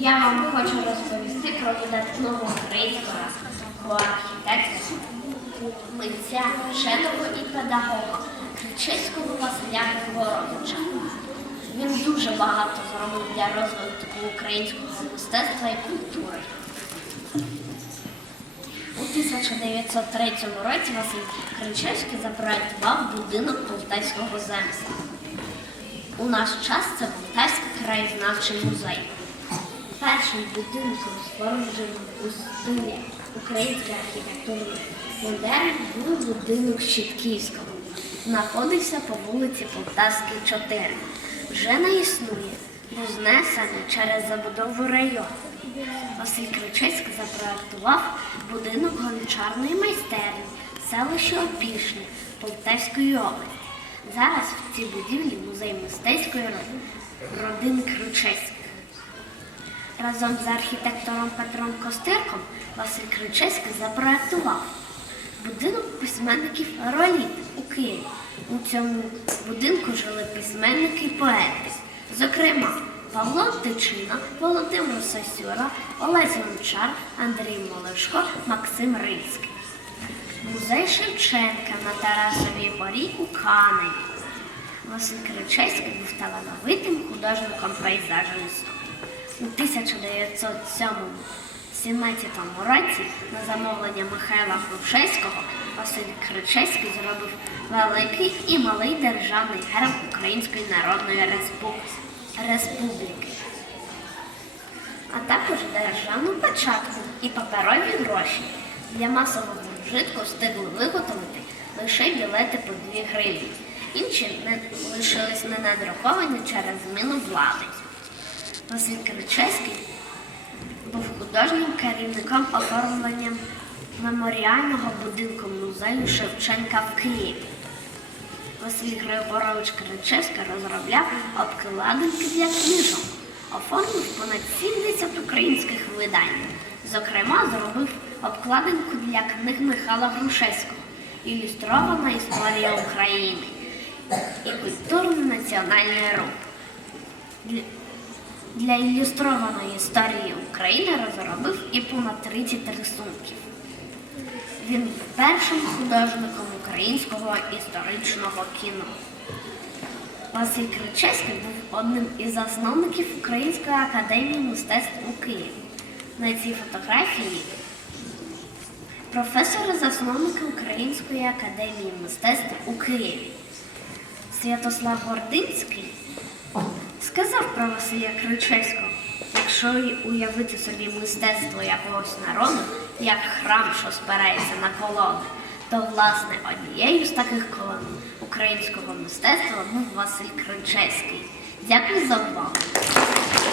Я вам хочу розповісти про видатного українського архітектора, митця, вченого і педагога Кричевського Василя Григоровича. Він дуже багато зробив для розвитку українського мистецтва і культури. У 1903 році Василь Кричевський запроектував будинок Полтавського земства. У наш час це Полтавський краєзнавчий музей. Першим будинком, спорудженим у стилі української архітектури модерн, був будинок Щитківського. Знаходився по вулиці Полтавській, 4. Вже не існує, бо знесений через забудову району. Василь Кричевський запроектував будинок гончарної майстерні, селище Опішне Полтавської області. Зараз в цій будівлі музей мистецької ро- родини Кричевських. Разом з архітектором Петром Костирком Василь Кричевський запроектував будинок письменників Роліт у Києві. У цьому будинку жили письменники і поети. Зокрема, Павло Тичина, Володимир Сосюра, Олесь Гончар, Андрій Молешко, Максим Рильський. Музей Шевченка на Тарасовій горі у Каневі. Василь Кричевський був талановитим художником-пейзажистом. У 1917 році на замовлення Михайла Грушевського Василь Кричевський зробив великий і малий державний герб Української Народної Республіки, а також державну печатку і паперові гроші. Для масового вжитку встигли виготовити лише білети по 2 гривні. Інші не лишились ненадруковані через зміну влади. Василь Кричевський був художнім керівником оформлення меморіального будинку музею Шевченка в Києві. Василь Григорович Кричевський розробляв обкладинки для книжок, оформив понад 70 українських видань. Зокрема, зробив обкладинку для книг Михайла Грушевського Ілюстрована історія України і культурно-національний рух. Для- ілюстрованої історії України розробив і понад 30 рисунків. Він був першим художником українського історичного кіно. Василь Кричевський був одним із засновників Української академії мистецтв у Києві. На цій фотографії професори засновники Української академії мистецтв у Києві. Святослав Гординський сказав про Василя Кричевського, якщо уявити собі мистецтво якогось народу, як храм, що спирається на колони, то власне однією з таких колон українського мистецтва був Василь Кричевський. Дякую за увагу.